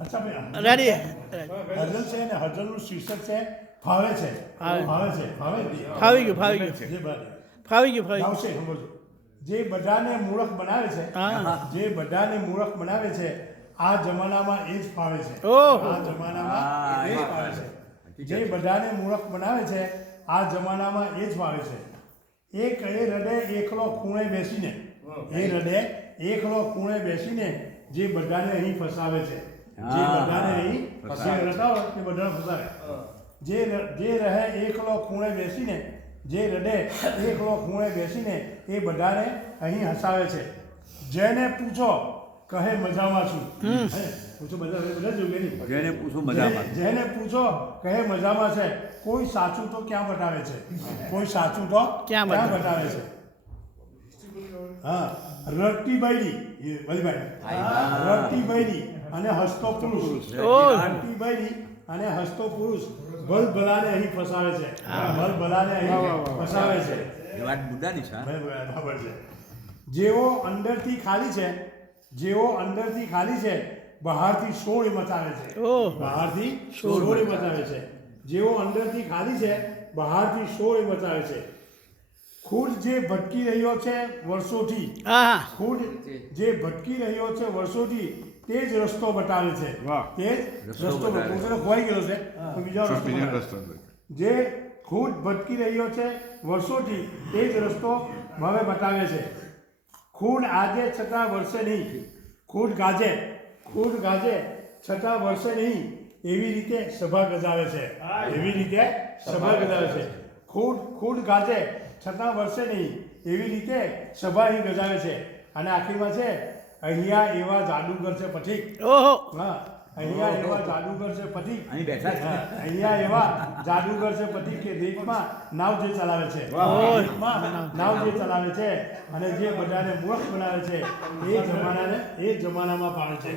અચ્છા ભાઈ રેડી હજલ છે ને હજલનું શીર્ષક છે ફાવે છે ફાવે છે ફાવી ગયું ફાવી ગયું જે બરાબર ફાવી ગયું ફાવી ગાવશે સમજો જે બધાને મૂર્ખ બનાવે છે હા. જે બધાને મૂર્ખ બનાવે છે આ જમાનામાં એ જ ફાવે છે ઓહો. આ જમાનામાં એ જ ફાવે છે જે બધાને મૂર્ખ બનાવે છે આ જમાનામાં એ જ ફાવે છે એ રડે એકલો ખૂણે બેસીને એ રડે એકલો ખૂણે બેસીને જે બધાને અહીં ફસાવે છે જે બધાને અહીં ફસાવે તે બધાને ફસાવે જે રહે એકલો ખૂણે બેસીને જે રડે એકલો ખૂણે બેસીને એ બધાને અહીં હસાવે છે જેને પૂછો કહે મજામાં છું પૂછો બધા જોયું નહીં જેને પૂછો મજામાં જેને પૂછો કહે મજામાં છે કોઈ સાચું તો ક્યાં બતાવે છે કોઈ સાચું તો ક્યાં બતાવે છે હા રડતી બૈરી વલીભાઈ રડતી બૈરી અને હસતો પુરુષ રડતી બૈરી અને હસતો પુરુષ ભલભલાને અહીં ફસાવે છે ભલભલાને અહીં ફસાવે છે એ વાત મુદ્દાની છે બરાબર છે જેઓ અંદરથી ખાલી છે જેઓ અંદરથી ખાલી છે બહારથી શોર મચાવે છે ઓહ. બહારથી શોર મચાવે છે જેઓ અંદરથી ખાલી છે બહારથી શોર મચાવે છે ખુદ જે ભટકી રહ્યો છે વર્ષોથી હા ખુદ જે ભટકી રહ્યો છે વર્ષોથી તે જ રસ્તો બતાવે છે તે જ રસ્તો ખોવાઈ ગયો છે તો બીજો રસ્તો જે ખુદ ભટકી રહ્યો છે વર્ષોથી તે જ રસ્તો હવે બતાવે છે ખૂન આજે છતાં વર્ષે નહીં ખૂન ગાજે છતાં વર્ષે નહીં એવી રીતે સભા ગજાવે છે એવી રીતે સભા ગજાવે છે ખૂન ગાજે છતાં વર્ષે નહીં એવી રીતે સભા અહીં ગજાવે છે અને આખરીમાં છે અહીંયા એવા જાદુગર છે પથિક ઓહો હા અહીંયા એવા જાદુગર છે પથિક અહીં બેઠા છે અહીંયા એવા જાદુગર છે પથિક કે દેશમાં નાવ જે ચલાવે છે દેશમાં નાવ જે ચલાવે છે અને જે બધાને મૂર્ખ બનાવે છે એ જમાનામાં પાડે છે